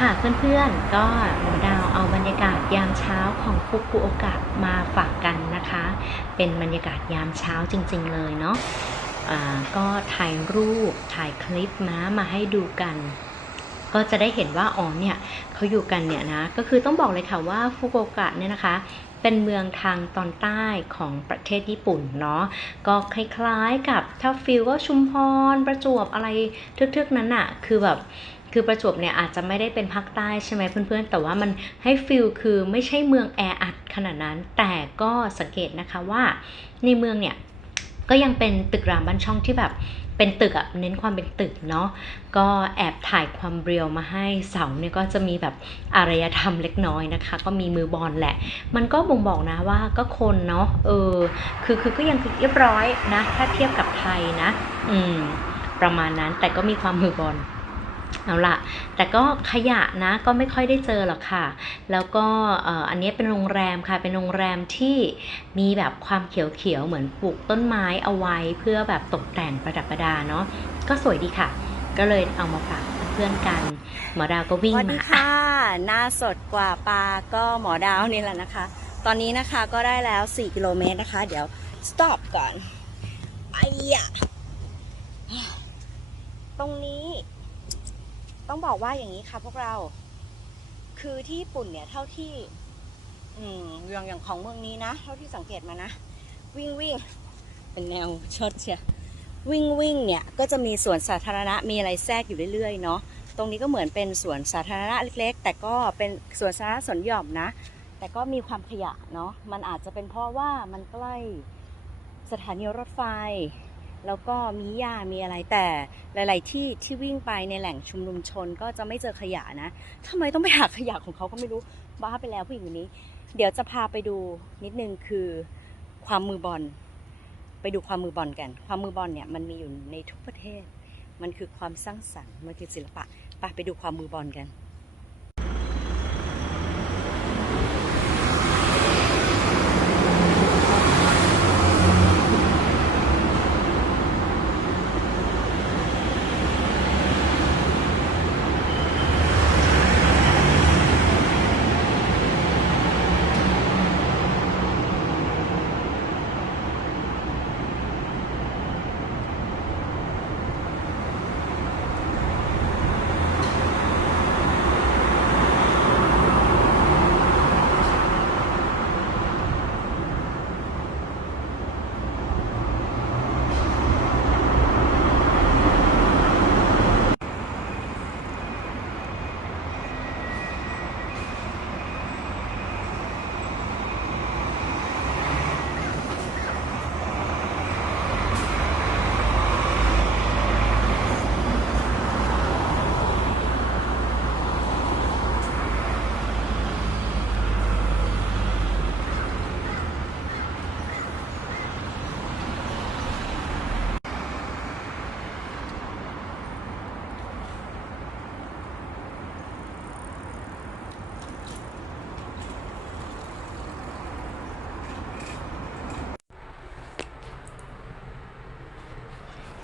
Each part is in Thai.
ค่ะเพื่อนๆ ก็หนูดาวเอาบรรยากาศยามเช้าของฟุกุโอกะมาฝากกันนะคะ เป็นบรรยากาศยามเช้าจริง ๆ เลยเนาะอ่าก็ถ่ายรูปถ่ายคลิปนะมาให้ดูกัน ก็จะได้เห็นว่าอ๋อเนี่ยเขาอยู่กันเนี่ยนะ ก็คือต้องบอกเลยค่ะว่าฟุกุโอกะเนี่ยนะคะเป็นเมืองทางตอนใต้ของประเทศญี่ปุ่นเนาะก็คล้ายๆกับถ้าฟิลก็ชุมพรประจวบอะไรทึกๆนั้นอะคือแบบ คือประจวบเนี่ยอาจจะไม่ได้เป็นภาคใต้ใช่ไหมเพื่อนๆ แต่ว่ามันให้ฟิลคือไม่ใช่เมืองแออัดขนาดนั้น แต่ก็สังเกตนะคะว่าในเมืองเนี่ยก็ยังเป็นตึกรามบ้านช่องที่แบบเป็นตึกอะเน้นความเป็นตึกเนาะก็แอบถ่ายความเรียวมาให้เสาเนี่ยก็จะมีแบบอารยธรรมเล็กน้อยนะคะ ก็มีมือบอลแหละ มันก็บ่งบอกนะว่าก็คนเนาะเออคือคือก็ยังเรียบร้อยนะ ถ้าเทียบกับไทยนะ อืมประมาณนั้นแต่ก็มีความมือบอล เอาละแต่ก็ขยะนะก็ไม่ค่อยได้เจอหรอกค่ะ แล้วก็อันนี้เป็นโรงแรมค่ะ เป็นโรงแรมที่มีแบบความเขียวๆ เหมือนปลูกต้นไม้เอาไว้เพื่อแบบตกแต่งประดับประดาเนาะ ก็สวยดีค่ะ ก็เลยเอามาฝากเพื่อนกันหมอดาวก็วิ่งสวัสดีมาค่ะ หน้าสดกว่าปลาก็หมอดาวนี่แหละนะคะ ตอนนี้นะคะก็ได้แล้ว 4 กิโลเมตรนะคะ เดี๋ยว stop ก่อนไอ้ยะตรงนี้ ต้องบอกว่าอย่างนี้ค่ะพวกเรา คือที่ญี่ปุ่นเนี่ยเท่าที่ อืมอย่างอย่างของเมืองนี้นะ เท่าที่สังเกตมานะ วิ่งวิ่งเป็นแนวชดเชียวิ่งวิ่งเนี่ยก็จะมีสวนสาธารณะมีอะไรแทรกอยู่เรื่อยๆเนาะตรงนี้ก็เหมือนเป็นสวนสาธารณะเล็ก ๆ แต่ก็เป็นสวนสาธารณะสวนหย่อมนะ แต่ก็มีความขยะเนาะมันอาจจะเป็นเพราะว่ามันใกล้สถานีรถไฟ แล้วก็มีหญ้ามีอะไรแต่หลาย ๆ ที่ที่วิ่งไปในแหล่งชุมนุมชนก็จะไม่เจอขยะนะทำไมต้องไปหาขยะของเขาก็ไม่รู้บ้าไปแล้วผู้หญิงคนนี้ เดี๋ยวจะพาไปดูนิดนึงคือความมือบอล ไปดูความมือบอลกัน ความมือบอลเนี่ยมันมีอยู่ในทุกประเทศ มันคือความสร้างสรรค์มันคือศิลปะไปไปดูความมือบอลกัน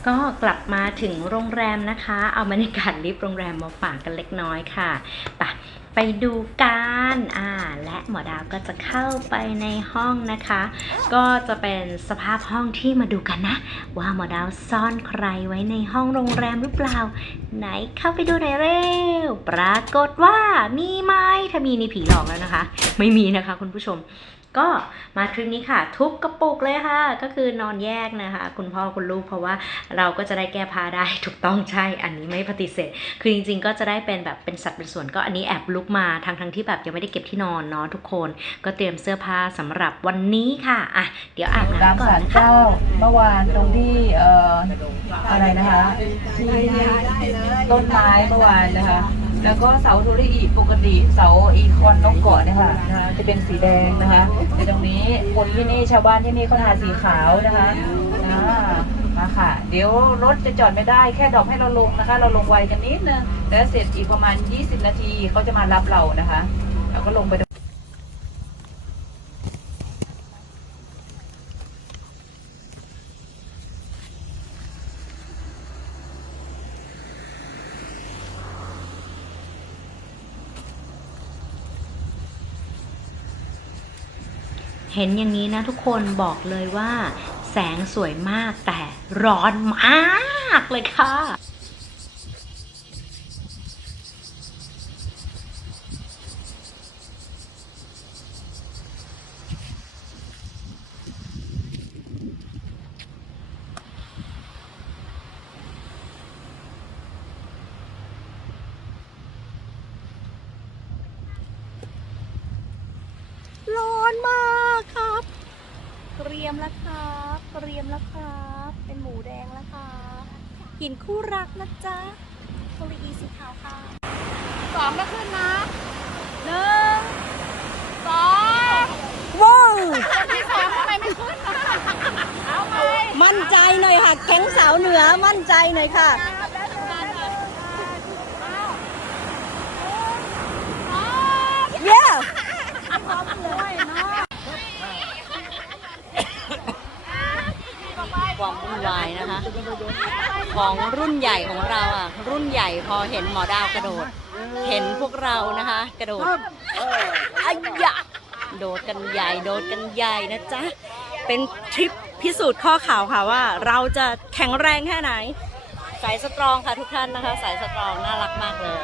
ก็กลับมาถึงโรงแรมนะคะ เอาบรรยากาศลิฟต์โรงแรมมาฝากกันเล็กน้อยค่ะไปไปดูกันอ่า และหมอดาวก็จะเข้าไปในห้องนะคะ ก็จะเป็นสภาพห้องที่มาดูกันนะ ว่าหมอดาวซ่อนใครไว้ในห้องโรงแรมหรือเปล่า ไหนเข้าไปดูหน่อยเร็ว ปรากฏว่ามีไหมถ้ามีนี่ผีหลอกแล้วนะคะ ไม่มีนะคะคุณผู้ชม ก็มาทริปนี้ค่ะ ทุบกระปุกเลยค่ะ ก็คือนอนแยกนะคะ คุณพ่อคุณลูกเพราะว่าเราก็จะได้แก้ผ้าได้ถูกต้องใช่ อันนี้ไม่ปฏิเสธ คือจริงๆ ก็จะได้เป็นแบบเป็นสัดเป็นส่วนก็อันนี้แอบลุกมาทางทั้งๆที่แบบยังไม่ได้เก็บที่นอนเนาะทุกคน ก็เตรียมเสื้อผ้าสำหรับวันนี้ค่ะอะเดี๋ยวอาบตามน้ำก่อนศาลนะคะเจ้าเมื่อวานตรงที่เอ่ออะไรนะคะที่ต้นไม้เมื่อวานนะคะ แล้วก็เสาโทรอีปกติเสาอีคอนนกเกาะเนี่ยค่ะนะคะจะเป็นสีแดงนะคะแต่ตรงนี้คนที่นี่ชาวบ้านที่นี่เขาทาสีขาวนะคะมาค่ะ เดี๋ยวรถจะจอดไม่ได้แค่ดรอกให้เราลงนะคะ เราลงไวกันนิดนึงแล้วเสร็จอีกประมาณ 20 นาทีเขาจะมารับเรานะคะ เราก็ลงไป เห็นอย่างนี้นะทุกคนบอกเลยว่า แสงสวยมากแต่ร้อนมากเลยค่ะ ร้อนมากครับ เตรียม แล้วครับเตรียมแล้วครับ เป็นหมูแดงแล้วครับหินคู่รักนะจ๊ะโทรอีสีขาวค่ะสองแล้วขึ้นนะหนึ่งสองว้าวที่สองทำไมไม่ขึ้นเอาไปมั่นใจหน่อยค่ะแข็งสาวเหนือมั่นใจหน่อยค่ะ เย้ ความวุ่นวายนะคะ ของรุ่นใหญ่ของเราอะ รุ่นใหญ่พอเห็นหมอดาวกระโดด เห็นพวกเรานะคะ กระโดดอายะโดดกันใหญ่โดดกันใหญ่นะจ๊ะ เป็นทริปพิสูจน์ข้อข่าวค่ะว่า เราจะแข็งแรงแค่ไหน สายสตรองค่ะทุกท่านนะคะ สายสตรองน่ารักมากเลย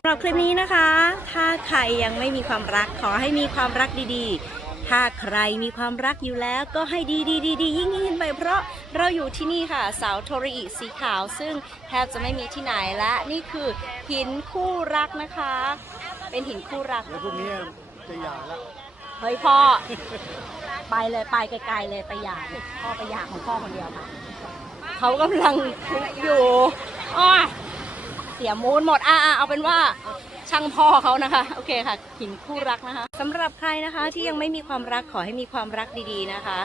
สำหรับคลิปนี้นะคะ ถ้าใครยังไม่มีความรักขอให้มีความรักดีๆ ถ้าใครมีความรักอยู่แล้วก็ให้ดีดีดีดียิ่งยิ่งขึ้นไป เพราะเราอยู่ที่นี่ค่ะเสาโทริอิสีขาว ซึ่งแทบจะไม่มีที่ไหนและนี่คือหินคู่รักนะคะ เป็นหินคู่รัก แล้วพวกนี้จะหย่าละเฮ้ยพ่อ ไปเลยไปไกลๆเลยไปหย่าพ่อไปหย่าของพ่อคนเดียวค่ะเขากำลังทุกข์อยู่อ้อเสียมูลหมดอะอะเอาเป็นว่า ช่างพ่อเขานะคะ โอเคค่ะ หินคู่รักนะคะสำหรับใครนะคะที่ยังไม่มีความรักขอให้มีความรักดีๆนะคะ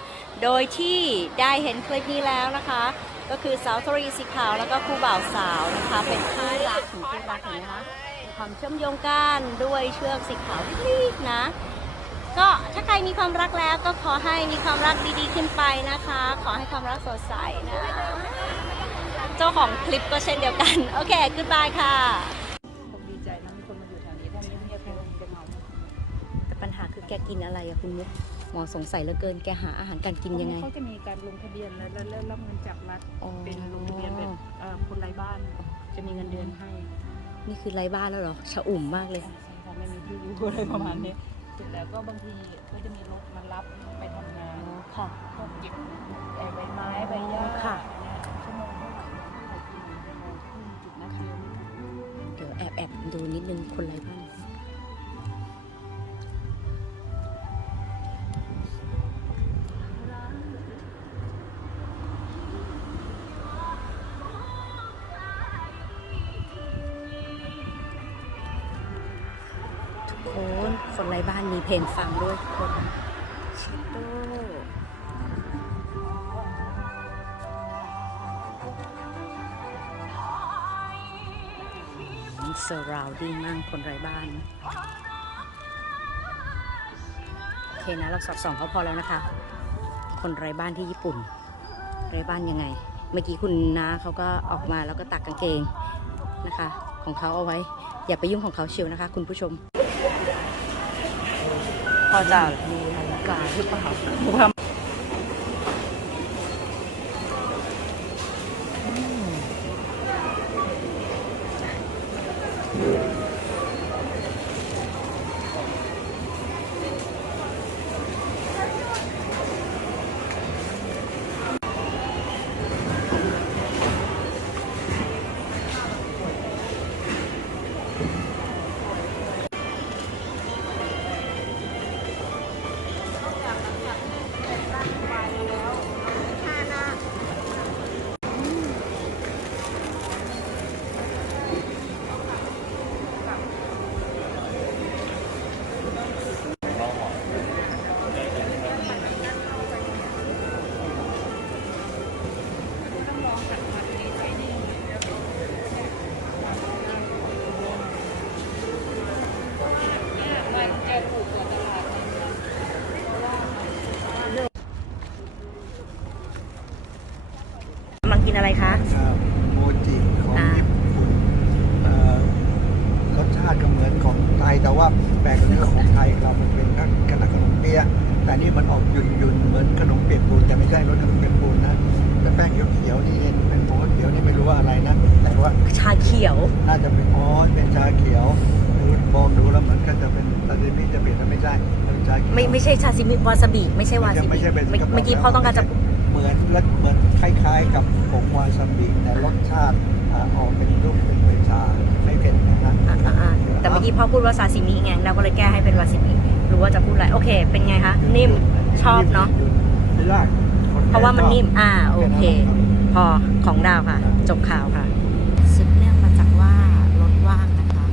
โดยที่ได้เห็นคลิปนี้แล้วนะคะ ก็คือสาวทรีสีขาวแล้วก็คู่บ่าวสาวนะคะ เป็นคู่รักถึงคู่รักเห็นไหมคะความเชื่อมโยงกันด้วยเชือกสีขาวนิดๆนะก็ถ้าใครมีความรักแล้วก็ขอให้มีความรักดีๆขึ้นไปนะคะ ขอให้ความรักสดใสนะ เจ้าของคลิปก็เช่นเดียวกัน โอเค g ึ o บายค่ะ แกกินอะไรอะคุณมุกหมอสงสัยเหลือเกินแกหาอาหารการกินยังไง เขาจะมีการลงทะเบียนแล้วแล้วแล้วรับเงินจากรัฐอ๋อ เป็นลงทะเบียนแบบเอ่อคนไร้บ้าน จะมีเงินเดือนให้นี่คือไร้บ้านแล้วเหรอชะอุ่มมากเลยพอไม่มีที่อยู่อะไรประมาณนี้เสร็จแล้วก็บางทีก็จะมีรถมารับไปทำงานค่ะ พวกเก็บไอ้ใบไม้ใบหญ้าค่ะ เนี่ยชั่วโมงเท่าไหร่ชั่วโมงครึ่งจุดนัดเดียว เดี๋ยวแอบแอบดูนิดนึงคนไร้บ้าน คนไร้บ้านมีเพลงฟังด้วยทุกคนชิโต้เซอร์ราวดิ้งมั่งคนไร้บ้าน โอเคนะ เราสอดส่องเขาพอแล้วนะคะ คนไร้บ้านที่ญี่ปุ่น ไร้บ้านยังไง เมื่อกี้คุณน้าเขาก็ออกมาแล้วก็ตักกางเกงนะคะ ของเขาเอาไว้ อย่าไปยุ่งของเขาเชียวนะคะ คุณผู้ชม พอจะมีนาฬิกาหรือเปล่า อะไรคะอ่าโมจิของอ่าญี่ปุ่นเอ่อรสชาติก็เหมือนของไทยแต่ว่าแปลกกว่าเนื้อของไทยเรามันเป็นลักษณะขนมเปี๊มีอะแต่นี่มันออกหยุ่นหยุ่นๆเหมือนขนมเปียกปูนแต่ไม่ใช่รสขนมเปียกปูนนะแต่แป้งเขียวๆนี่เองเป็นผงเขียวนี่ไม่รู้ว่าอะไรนะแต่ว่าชาเขียว น่าจะเป็นอ๋อเป็นชาเขียวดูมองดูแล้วเหมือนกันจะเป็นซาซิมิจะเปลี่ยนแต่ไม่ใช่เป็นชาเขียวไม่ไม่ใช่ชาซิมิวาซาบิไม่ใช่วาซาบิไม่ใช่เป็นเมื่อเมื่อกี้พ่อต้องการจะเหมือนและเหมือน คล้ายๆกับผงวาซาบิแต่รสชาติอ่าออกเป็นรูปเป็นเป็นชาไม่เผ็ดนะอะอะอะแต่เมื่อกี้พ่อพูดว่าซาซิมิไงเราก็เลยแก้ให้เป็นวาซาบิรู้ว่าจะพูดอะไรโอเค เป็นไงคะนิ่มชอบเนาะไม่ได้คแก่เพราะว่ามันนิ่มอ่าโอเคแนั้นพอของดาวค่ะ จบข่าวค่ะสืบเนื่องมาจากว่ารถว่างนะคะ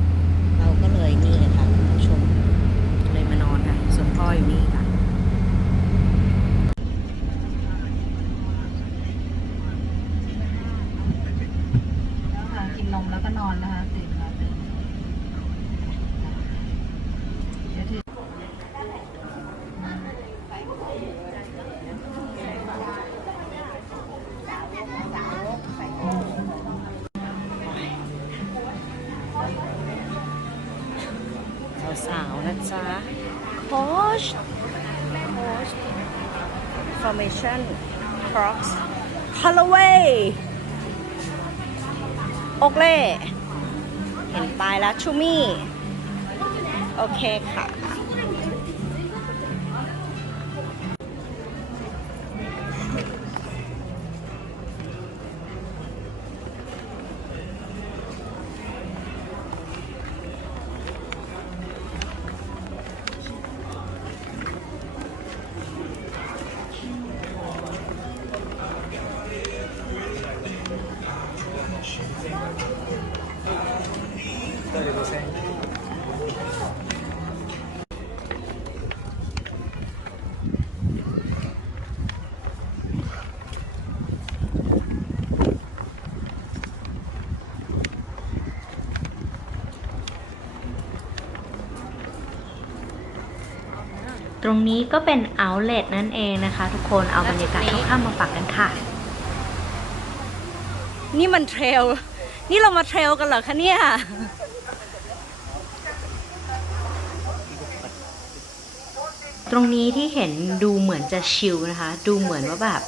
เราก็เลยนี่เลยค่ะคุณผู้ชม เลยมานอนค่ะ ส่วนพ่ออยู่นี่ค่ะ ค่ะกินนมแล้วก็นอนนะคะตื่นมาตื่นเดี๋ยวที่ สาวนะจ๊ะโคชโคช formation crocs colorway โอเล่เห็นปลายแล้วชูมี่ โอเคค่ะ รงนี้ก็เป็น outlet นั่นเองนะคะ ทุกคนเอาบรรยากาศคร่าวๆมาฝากกันค่ะ นี่มันเทรล นี่เรามาเทรลกันเหรอคะเนี่ย ตรงนี้ที่เห็นดูเหมือนจะชิลนะคะ ดูเหมือนว่าแบบ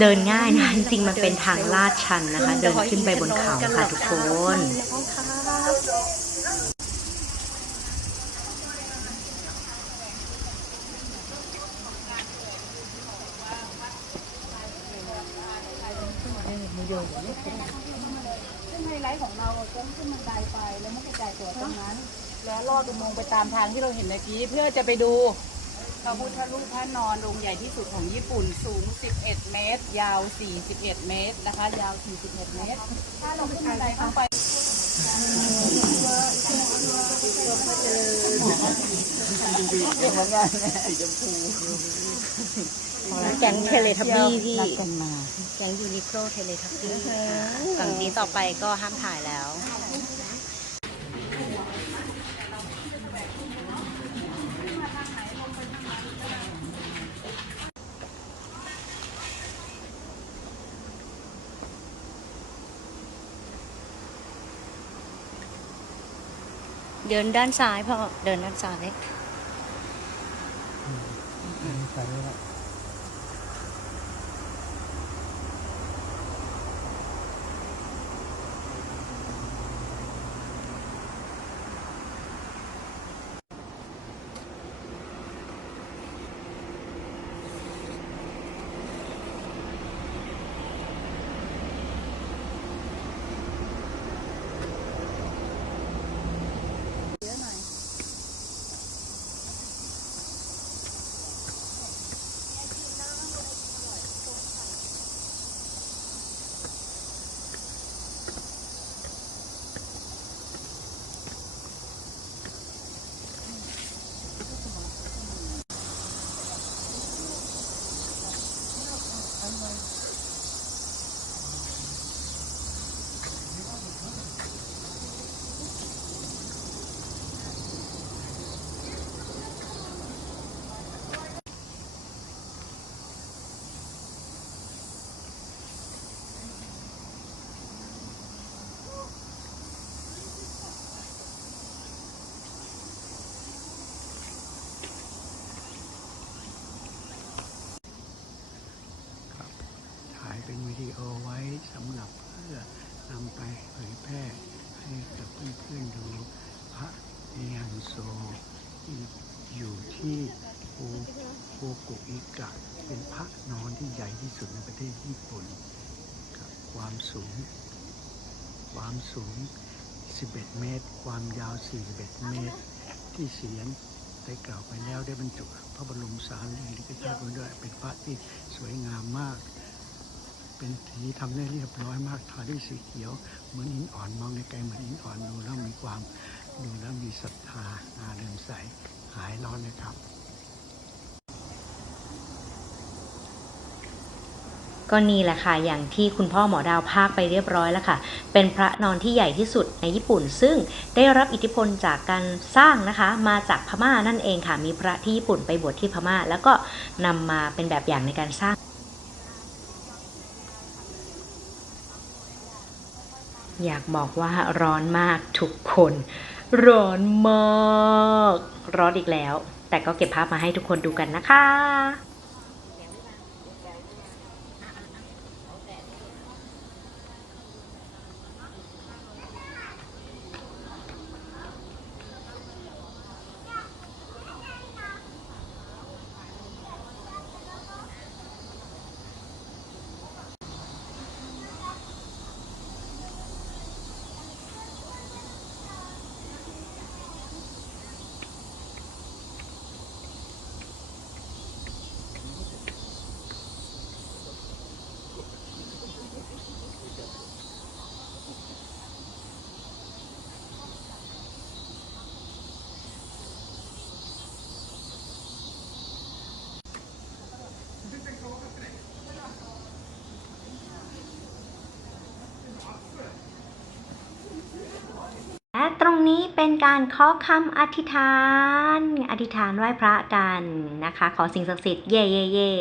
เดินง่ายนะ จริงๆมันเป็นทางลาดชันนะคะ เดินขึ้นไปบนเขาค่ะทุกคน ไฮไลท์ของเราก็ขึ้นบันไดไปแล้วไม่กระจายตัวตรงนั้น แล้วลอดอุโมงค์ไปตามทางที่เราเห็นเมื่อกี้เพื่อจะไปดูพระพุทธรูปพระนอนองค์ใหญ่ที่สุดของญี่ปุ่นสูง 11 เมตร ยาว 41 เมตรนะคะ ยาว 41 เมตร ถ้าเราขึ้นบันไดเข้าไป แก๊งเทเลทับบี้พี่แก๊งยูนิโคลเทเลทับบี้ฝั่งนี้ต่อไปก็ห้ามถ่ายแล้วเดินด้านซ้ายพ่อเดินด้านซ้ายใส่ไว้ละ กุอิกะ เป็นพระนอนที่ใหญ่ที่สุดในประเทศญี่ปุ่นครับความสูง ความสูง 11 เมตร ความยาว 41 เมตร ที่เสียนได้กล่าวไปแล้วได้บรรจุพระบรมสารีริกธาตุไว้ด้วยเป็นพระที่สวยงามมาก เป็นสีทำได้เรียบร้อยมากทาด้วยสีเขียว เหมือนหินอ่อนมองไกลๆเหมือนหินอ่อนดูแล้วมีความดูแล้วมีศรัทธาอาเดิมใสหายร้อนเลยครับ ก็นี่แหละค่ะ อย่างที่คุณพ่อหมอดาวพากไปเรียบร้อยแล้วค่ะ เป็นพระนอนที่ใหญ่ที่สุดในญี่ปุ่น ซึ่งได้รับอิทธิพลจากการสร้างนะคะ มาจากพม่านั่นเองค่ะ มีพระที่ญี่ปุ่นไปบวชที่พม่า แล้วก็นำมาเป็นแบบอย่างในการสร้าง อยากบอกว่าร้อนมากทุกคน ร้อนมาก ร้อนอีกแล้ว แต่ก็เก็บภาพมาให้ทุกคนดูกันนะคะ นี้เป็นการขอคำอธิษฐาน อธิษฐานไหว้พระกันนะคะ ขอสิ่งศักดิ์สิทธิ์เย่เย่เย่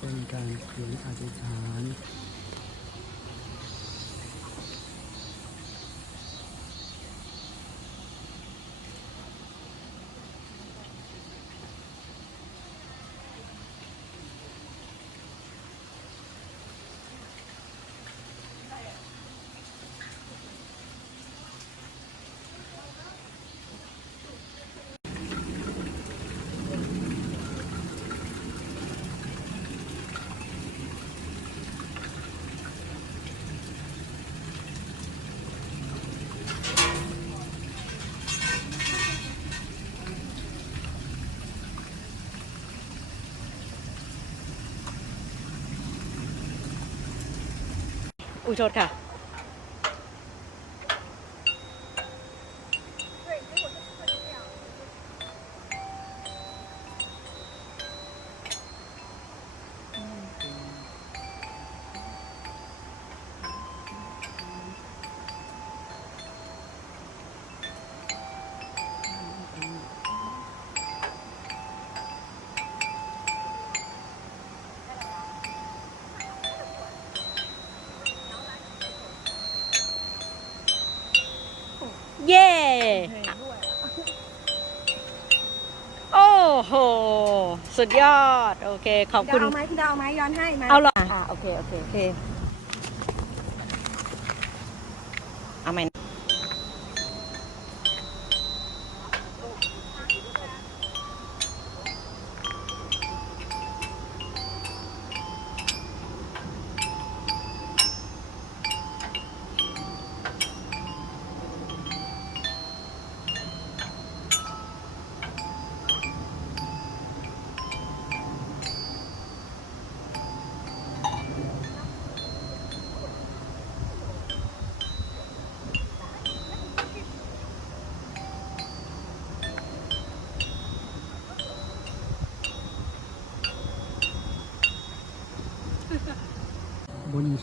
เป็นการเขียนอธิษฐาน อุยโทษค่ะ สุดยอด โอเค ขอบดาคุวณเอาไหมคุณดาวเอาไหมย้อนให้ไหมเอาเหรอ อ่าโอเค โอเค โอเค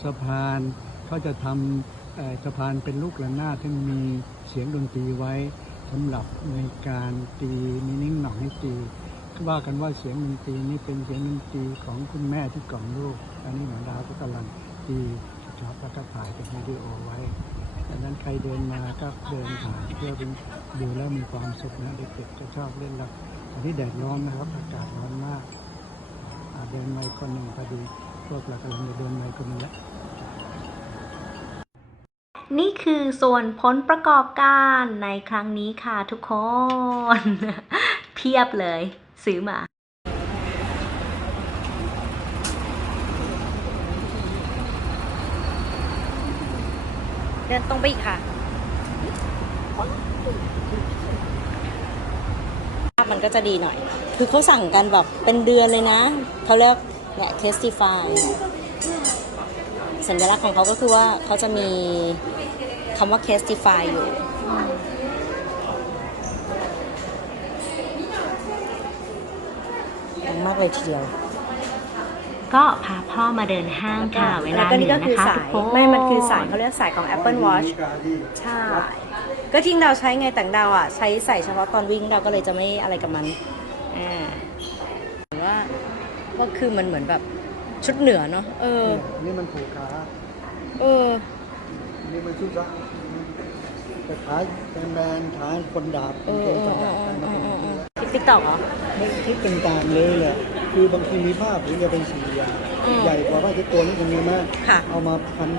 สะพานเขาจะทำสะพานเป็นลูกระนาดที่มีเสียงดนตรีไว้สำหรับในการตีมีนิ่งหน่องให้ตีว่ากันว่าเสียงดนตรีนี้เป็นเสียงดนตรีของคุณแม่ที่กล่อมลูก อันนี้หมอดาวก็กำลังตีชอบแล้วก็ถ่ายเป็นวิดีโอไว้ดังนั้นใครเดินมาก็เดินผ่านเพื่อเป็นดูแล้วมีความสุขนะเด็กๆก็ชอบเล่นแล้วตอนนี้แดดร้อนนะครับอากาศร้อนมากเดินมาคนหนึ่งพอดี พวกเรากำลังจะเดินไปตรงนี้แล้วนี่คือส่วนผลประกอบการในครั้งนี้ค่ะทุกคน เพียบเลย ซื้อมาเดินตรงไปอีกค่ะภาพมันก็จะดีหน่อย คือเขาสั่งกันแบบเป็นเดือนเลยนะ เขาเรียก เนี่ย testify สัญลักษณ์ของเขาก็คือว่าเขาจะมีคำว่า testify อยู่ดังมากเลยทีเดียว ก็พาพ่อมาเดินห้างค่ะ เวลาแล้วก็เหนี่นืก็อคืนะอคะสาทุยกคนไม่มันคือสายเขาเรียกสายของ Apple Watch ใช่ ก็จริงเราใช้ไงแต่งดาวอะ ใช้ใส่เฉพาะตอนวิ่งเราก็เลยจะไม่อะไรกับมันอ่าเห็นว่า ว่าคือมันเหมือนแบบชุดเหนือเนาะเออ นี่มันผูกขาเออ นี่มันชุดละแต่ขาแมนๆขาคนดาบเออเก่งเอคอนเอดาอบเอกันอมาเอเป็นอเอทีอละคลิปติ๊กตอกเหรอ ไม่คิดต่างๆเลยแหละ คือบางทีมีผ้าผืนจะเป็นสี่อย่างอืมใหญ่กว่าผ้าเช็ดตัวนี่จะมีมากค่ะ เอามาพัน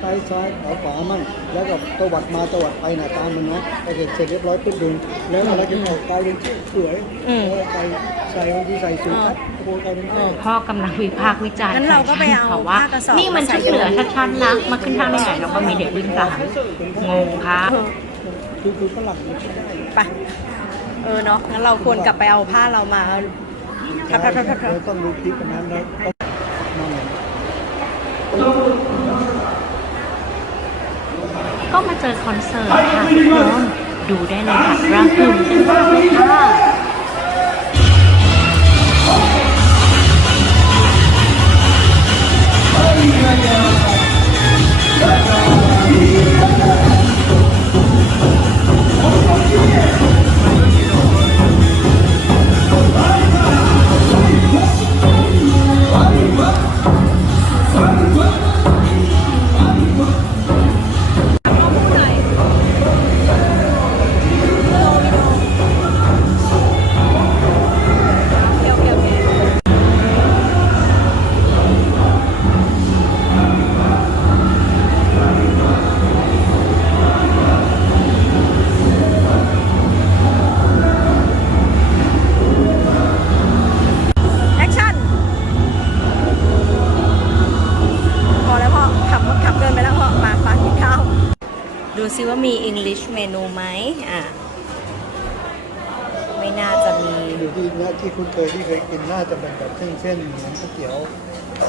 ซ้ายซ้ายขวาขวามั่งแล้วก็ตวัดมาตวัดไปหน้าตามมันนะพอเสร็จเสร็จเรียบร้อยปุ๊บดึงแล้วเราจะออกกลายเป็นชื่อสวยอืม แล้วใส่ใส่บางทีใส่สูทครับโอ้โหกลายเป็นเอชื่อ อพ่อกำลังวิพากษ์วิจารณ์งั้นเราก็ไปเอาค่ะว่าผ้ากระสอบนี่มันชุดเหนือชัดๆนะมาขึ้นทางได้ไงเราก็มีเด็กวิ่งตามงงค่ะ คือคือฝรั่งมันใช้ได้ ไป เออเนาะ งั้นเราควรกลับไปเอาผ้าเรามา ทับทับทับทับทับ เราต้องรู้คลิปอันนั้นแล้วต้องมาเหมือนก็มาเจอคอนเสิร์ตค่ะทุกคนดูได้เลยค่ะกระหึ่มกันมากเลยค่ะ ซิว่ามี English เมนูไหมอะ ไม่น่าจะมี อยู่ที่เนี้ยที่คุณเคยที่เคยกินน่าจะเป็นแบบเส้นๆเหมือนก๋วยเตี๋ยว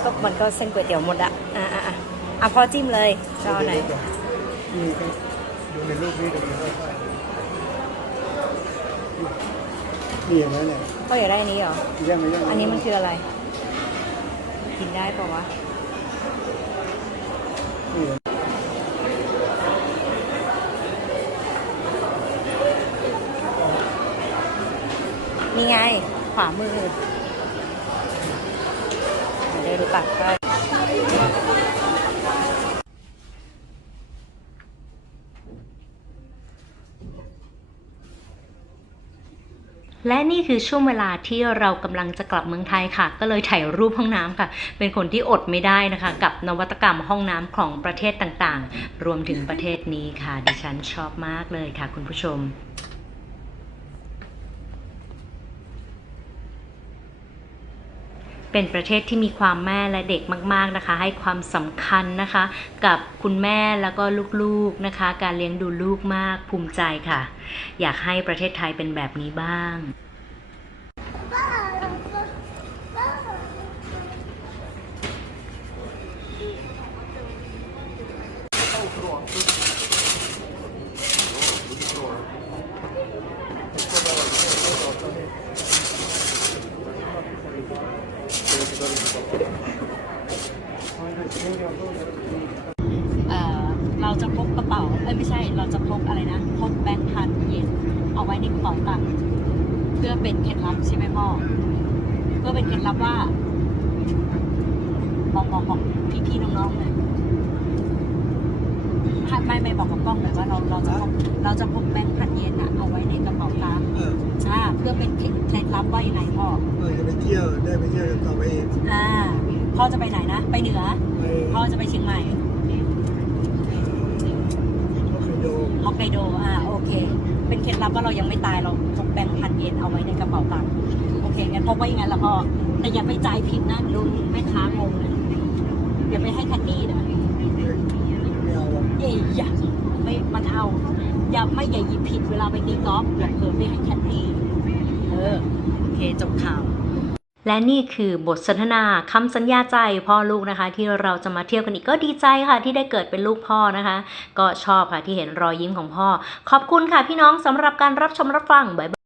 ก็มันก็เส้นก๋วยเตี๋ยวหมดอะอะอะอะอะพ่อจิ้มเลยจะเอาไหน นี่ก็ดูในรูปนี้เดี๋ยวค่อยๆนี่อย่างนั้นเนี่ยพ่ออยากได้อันนี้เหรอ ยังไม่ยังอันนี้มันคืออะไร กินได้ปะวะ นี่ นี่ ไง ขวามือเดี๋ยวดูปากก็และนี่คือช่วงเวลาที่เรากำลังจะกลับเมืองไทยค่ะ ก็เลยถ่ายรูปห้องน้ำค่ะ เป็นคนที่อดไม่ได้นะคะ กับนวัตกรรมห้องน้ำของประเทศต่างๆ รวมถึงประเทศนี้ค่ะ ดิฉันชอบมากเลยค่ะ คุณผู้ชม เป็นประเทศที่มีความแม่และเด็กมาก ๆนะคะ ให้ความสำคัญนะคะ กับคุณแม่แล้วก็ลูกๆนะคะ การเลี้ยงดูลูกมากภูมิใจค่ะ อยากให้ประเทศไทยเป็นแบบนี้บ้าง เอ่อเราจะพกกระเป๋า เอ้ยไม่ใช่ เราจะพกอะไรนะ พกแบงค์พันเยนเอาไว้ในกระเป๋าตังค์เพื่อเป็นเคล็ดลับใช่ไหมพ่อ เพื่อเป็นเคล็ดลับว่า บอกบอกบอกพี่ๆน้องๆเลยถ้าไม่ไม่บอกกับกล้อง เลยว่าเราเราจะพกเราจะพกแบงค์พันเยนอะเอาไว้ในกระเป๋าตังค์เอออ่าเพื่อเป็นเคล็ดลับว่ายังไงพ่อเออจะไปเที่ยวได้ไปเที่ยวกับเขาไปเองอ่าพ่อจะไปไหนนะ ไปเหนือพ่อจะไปเชียงใหม่ฮอกไกโดอ่าโอเค เป็นเคล็ดลับว่าเรายังไม่ตายเราพกแบงค์พันเยนเอาไว้ในกระเป๋าตังค์โอเคงั้นพกไว้อย่างนั้นแล้วก็แต่อย่าไปจ่ายผิดนะลุงแม่ค้างงนะอย่าไปให้แคดดี้นะเอ้ยอย่า ไม่มันเอา อย่าไม่อย่าหยิบผิดเวลาไปตีกอล์ฟอย่าเกิดไปให้แคทตี้เออโอเคจบข่าวและนี่คือบทสนทนาคำสัญญาใจพ่อลูกนะคะ ที่เราจะมาเที่ยวกันอีกก็ดีใจค่ะ ที่ได้เกิดเป็นลูกพ่อนะคะ ก็ชอบค่ะที่เห็นรอยยิ้มของพ่อ ขอบคุณค่ะพี่น้องสำหรับการรับชมรับฟังบ๊ายบาย